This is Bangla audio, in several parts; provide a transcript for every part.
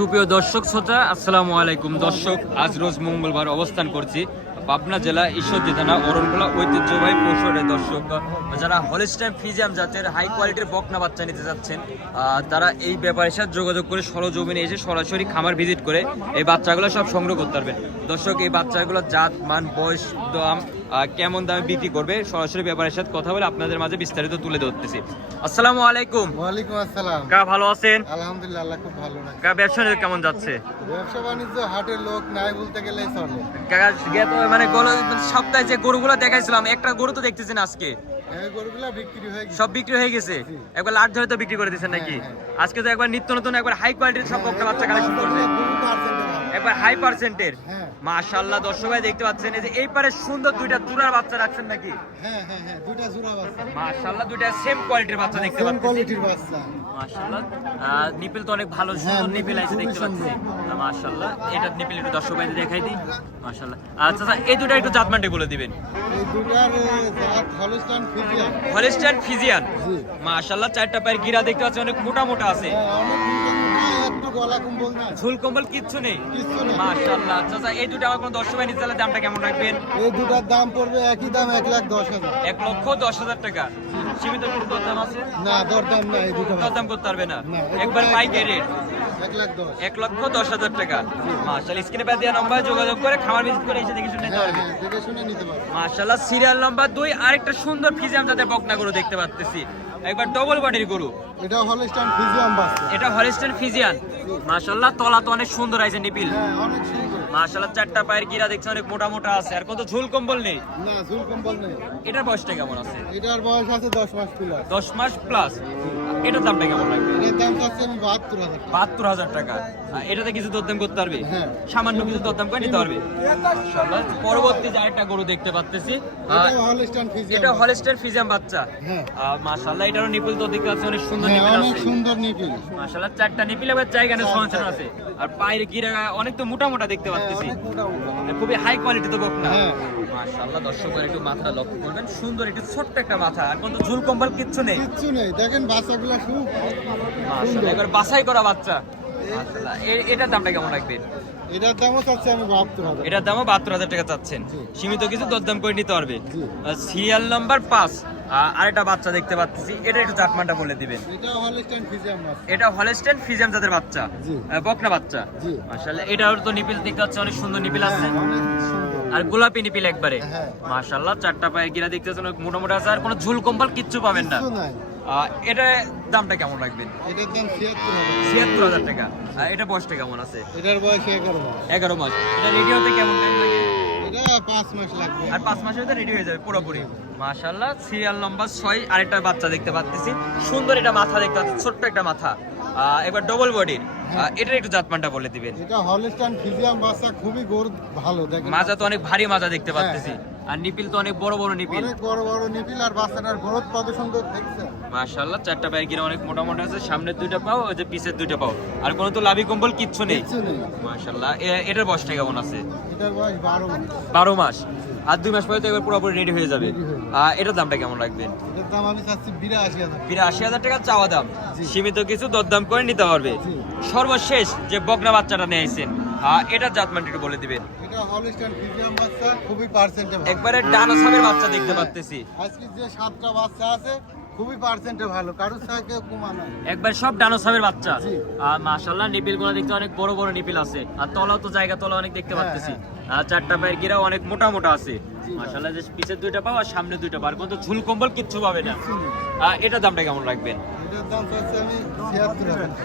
সুপ্রিয় দর্শক শ্রোতা আসসালামু আলাইকুম। দর্শক আজ রোজ মঙ্গলবার অবস্থান করছি পাবনা জেলা ঈশ্বরদী থানা অরণখোলা ঐতিহ্যবাহী পশুরের দর্শক। যারা হলিস্টাইন ফিজিয়াম জাতের হাই কোয়ালিটির বকনা বাচ্চা নিতে যাচ্ছেন তারা এই ব্যাপারের সাথে যোগাযোগ করে সরজমিনে এসে সরাসরি খামার ভিজিট করে এই বাচ্চাগুলো সব সংগ্রহ করতে পারবেন। দর্শক এই বাচ্চাগুলো জাত মান বয়স দাম কেমন দামে বিক্রি করবে সরাসরি ব্যাপারের সাথে কথা বলে আপনাদের মাঝে বিস্তারিত তুলে ধরতেছি। আসসালামু আলাইকুম। ওয়ালাইকুম আসসালাম। কা ভালো আছেন? আলহামদুলিল্লাহ আল্লাহ খুব ভালো না কা ব্যবসা কেমন যাচ্ছে? ব্যবসা বাণিজ্য হাটের লোক নাই বলতে গেলেই চলে। কাকা মানে গরু মানে সপ্তাহে যে গরুগুলো দেখাইছিলাম একটা গরু তো দেখতেছেন আজকে? হয়ে সব বিক্রি হয়ে গেছে? একবার লাট ধরে তো বিক্রি করে দিচ্ছেন নাকি? আজকে তো একবার নিত্য নতুন একবার হাই কোয়ালিটির সব একটা বাচ্চা কালেকশন ভালো একবার হাই পার্সেন্টের হ্যাঁ মাশাআল্লাহ দর্শক ভাই দেখতে পাচ্ছেন এই যে এই পারে সুন্দর দুইটা তুরার বাচ্চা রাখছেন নাকি? হ্যাঁ হ্যাঁ হ্যাঁ দুইটা জোড়া বাচ্চা। মাশাআল্লাহ দুইটা সেম কোয়ালিটির বাচ্চা দেখতে সেম পাচ্ছেন কোয়ালিটির বাচ্চা। মাশাআল্লাহ নিপিল তো অনেক ভালো সুন্দর হ্যাঁ, নিপিল আছে দেখতে সুন্দর। পাচ্ছি মাশাআল্লাহ এটা নিপিল একটু দর্শক ভাই দেখাই দিই। মাশাআল্লাহ আচ্ছা আচ্ছা এই দুটো একটু জাতমানটি বলে দিবেন। এই জাত হলস্টাইন ফিজিয়ান হলিস্টাইন ফিজিয়ান মাশাআল্লাহ চারটা পায়ের গিরা দেখতে পাচ্ছি অনেক মোটা মোটা আছে। হ্যাঁ, অনেক মোটা মোটা, গলা কম্বল না। ঝুল কম্বল কিচ্ছু নেই। মাশাআল্লাহ। এই দুটো আমার কোনো দর্শক ভাই নিতে দামটা কেমন রাখবেন? এই দুটার দাম পড়বে একই দাম এক লাখ দশ হাজার। এক লক্ষ দশ হাজার টাকা। সীমিত কোনো দাম আছে? না দরদাম না এই দুটো। দাম করতে পারবে না। না, একবার পাইকারি রেট। এক লাখ দশ। এক লক্ষ দশ হাজার টাকা। মাশাআল্লাহ স্ক্রিনে পা দেওয়া নম্বরে যোগাযোগ করে খামার ভিজিট করে এসে দেখে শুনে নিতে হ্যাঁ পারবে। হ্যাঁ সিরিয়াল নম্বর দুই আরেকটা সুন্দর ফিজিয়াম যাতে বকনা গরু দেখতে পাচ্তেছি একবার ডবল বডির গরু। এটা হলস্টাইন ফিজিয়ান বাচ্চা। এটা হলিস্টাইন ফিজিয়ান মাশাআল্লাহ তলা তো অনেক সুন্দর আছে নিপিল। হ্যাঁ অনেক সুন্দর। মাশাআল্লাহ চারটা পায়ের গিরা দেখছেন অনেক মোটা মোটা আছে। আর কত ঝুল কম্বল নেই? না ঝুল কম্বল নেই। এটার বয়সটা কেমন আছে? এটার বয়স আছে দশ মাস প্লাস দশ মাস প্লাস এটার দামটা কেমন লাগবে? এটার দাম চাচ্ছি আমি বাহাত্তর হাজার টাকা। বাহাত্তর হাজার টাকা। এটাতে কিছু দরদাম করতে পারবে? হ্যাঁ। সামান্য কিছু দরদাম করে নিতে পারবে? পরবর্তী যে আরেকটা গরু দেখতে পাচ্তেছি এটা ফিজিয়াম বাচ্চা। হ্যাঁ। মাশাআল্লাহ এটারও নিপিল তো দেখতে পাচ্ছি অনেক সুন্দর হ্যাঁ নিপিল অনেক সুন্দর নিপিল। মাশাআল্লাহ চারটা নিপিল এবার জায়গা সঞ্চালন আছে। আর পায়ের গিরা অনেক তো মোটা মোটা দেখতে পাচ্ছি। খুবই হাই কোয়ালিটি তো বক না। হ্যাঁ। মাশাআল্লাহ দর্শকের একটু মাথাটা লক্ষ্য করবেন। সুন্দর একটু ছোট্ট একটা মাথা। আর কোনো ঝুল কম্বল কিচ্ছু নেই। কিচ্ছু নেই। দেখেন বাচ্চাগুলা মাশাআল্লাহ এবার বাছাই করা বাচ্চা। এটার দামটা কেমন এটার দামও চাচ্ছি আমি বাহাত্তর হাজার। এটার দামও বাহাত্তর হাজার টাকা চাচ্ছেন। সীমিত কিছু দরদাম করে নিতে পারবে। সিরিয়াল নাম্বার পাঁচ আরেকটা বাচ্চা দেখতে পাচ্ছি। এটা একটু চাটমানটা বলে দিবেন। এটা ফিজিয়াম বাচ্চা। হলেস্টেন ফিজিয়াম জাতের বাচ্চা। বকনা বাচ্চা। মাশাআল্লাহ এটার তো নিপিল দেখতে পাচ্ছি অনেক সুন্দর নিপিল আছে। হ্যাঁ, আর গোলাপি নিপিল একবারে। হ্যাঁ। মাশাআল্লাহ চারটা পায়ে গিরা দেখতে পাচ্ছেন অনেক মোটা মোটা আছে আর কোনো ঝুল কম্বল কিচ্ছু পাবেন না। এটার দামটা কেমন রাখবেন? এটার দাম ছিয়াত্তর হাজার। টাকা। আর এটা বয়সটা কেমন আছে? এটার বয়স এগারো মাস। এগারো মাস। এটা রেডি হতে কেমন টাইম লাগে? এটা পাঁচ মাস লাগবে। আর পাঁচ মাসের ভিতরে রেডি হয়ে যাবে পুরোপুরি। মাশাআল্লাহ সিরিয়াল নাম্বার ছয়। আরেকটা বাচ্চা দেখতে পাচ্ছি সুন্দর এটা মাথা দেখতে পাচ্ছি ছোট্ট একটা মাথা। আহ, এবার ডবল বডির এটার একটু জাতমানটা বলে দিবেন। এটা হলস্টাইন ফিজিয়াম বাচ্চা খুবই গোর ভালো দেখেন। মাজা তো অনেক ভারী মাজা দেখতে হ্যাঁ, পাচ্ছি আর নিপিল তো অনেক বড় বড় নিপিল। অনেক বড় বড় নিপিল আর বাচ্চাটার গ্রোথ কত সুন্দর দেখছেন মাশাআল্লাহ চারটা অনেক মোটা মোটা আছে সামনের দুইটা পাও ওই যে পিছের দুইটা পাও। আর কোনো তো লাভি কম্বল কিচ্ছু নেই। মাশাআল্লাহ এটার বয়সটা কেমন আছে? এটার বয়স বারো মাস। বারো মাস। আর দুই মাস পরে তো এবার পুরোপুরি রেডি হয়ে যাবে। এটার দামটা কেমন রাখবেন? এটার দাম আমি চাচ্ছি বিরাশি হাজার বিরাশি হাজার টাকা চাওয়া দাম। সীমিত কিছু দরদাম করে নিতে পারবে। সর্বশেষ যে বগনা বাচ্চাটা নিয়ে আইছেন এটার জাতমানটা একটু বলে দিবেন। এটা হলস্টাইন ফিজিয়াম বাচ্চা খুবই পার্সেন্টে ভালো। একবারে বাচ্চা দেখতে পাচ্তেছি আজকে যে সাতটা বাচ্চা আছে খুবই পার্সেন্টে ভালো। কারোর কমানো একবার সব বাচ্চা। আর মাশাআল্লাহ নিপিলগুলো দেখতে অনেক বড় বড় নিপিল আছে। আর তলাও তো জায়গা তলা অনেক দেখতে হ্যাঁ, পাচ্তেছি আর চারটা পায়ের গিরা অনেক মোটা মোটা আছে। মাশাআল্লাহ যে পিছের দুইটা পাও আর সামনে দুইটা পাও। আর কিন্তু ঝুল কম্বল কিচ্ছু পাবে না। এটার দামটা কেমন রাখবেন? এটার দাম চাচ্ছি আমি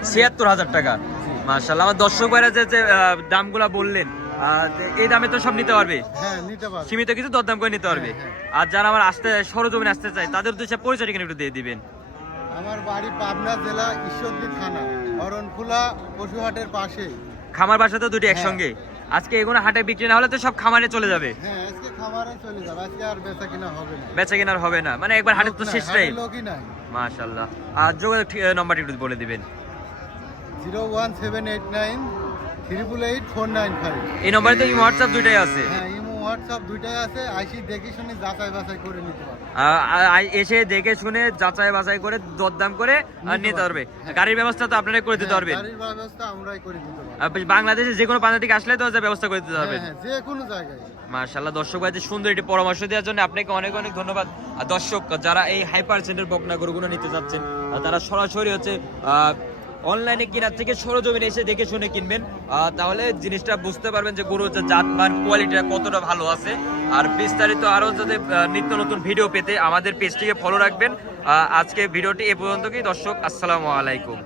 ছিয়াত্তর হাজার টাকা। মাশাআল্লাহ আমার দর্শক ভাইরা যে দামগুলা বললেন এই দামে তো সব হ্যাঁ, নিতে পারবে? সীমিত কিছু দরদাম করে নিতে পারবে। হ্যাঁ, হ্যাঁ, আর যারা আমার আসতে সরজমিনে আসতে চায় তাদের উদ্দেশ্যে পরিচয় এখানে একটু দিয়ে দিবেন। আমার বাড়ি পাবনা জেলা ঈশ্বরদী থানা অরণখোলা পশুহাটের পাশে খামার বাসা তো দুটি একসঙ্গে। আজকে এগুলো হাটে বিক্রি না হলে তো সব খামারে চলে যাবে। হ্যাঁ আর বেচা কিনা হবে না। মানে একবার হাটে তো শেষ টাইম লোকই নাই। মাশাআল্লাহ। আর যোগাযোগ নম্বরটি একটু বলে দিবেন। 01789 triple eight four nine five এই নম্বরে তো হোয়াটসঅ্যাপ দুইটাই আছে? হ্যাঁ ইমো হোয়াটসঅ্যাপ দুইটাই আছে। আইসি দেখে শুনে যাচাই বাছাই করে নিতে পারবে এসে দেখে শুনে যাচাই বাছাই করে দরদাম করে নিতে পারবে। গাড়ির ব্যবস্থা তো আপনারা করে দিতে হ্যাঁ, পারবেন। গাড়ির ব্যবস্থা আমরাই করে দিতে পারব। বাংলাদেশে যে কোনো প্রান্ত থেকে আসলে তো ব্যবস্থা করে দিতে হ্যাঁ পারবেন। হ্যাঁ যে কোনো জায়গায়। মার্শাল্লাহ দর্শক ভাইদের সুন্দর একটি পরামর্শ দেওয়ার জন্য আপনাকে অনেক অনেক ধন্যবাদ। আর দর্শক যারা এই হাই পার্সেন্টের বকনা গরুগুলো নিতে যাচ্ছেন তারা সরাসরি হচ্ছে অনলাইনে কেনার থেকে সরজমিনে এসে দেখে শুনে কিনবেন। তাহলে জিনিসটা বুঝতে পারবেন যে গরুর যে জাতমান কোয়ালিটিটা কতটা ভালো আছে। আর বিস্তারিত আরও যদি নিত্য নতুন ভিডিও পেতে আমাদের পেজটিকে ফলো রাখবেন। আজকে ভিডিওটি এ পর্যন্ত কি দর্শক, আসসালামু আলাইকুম।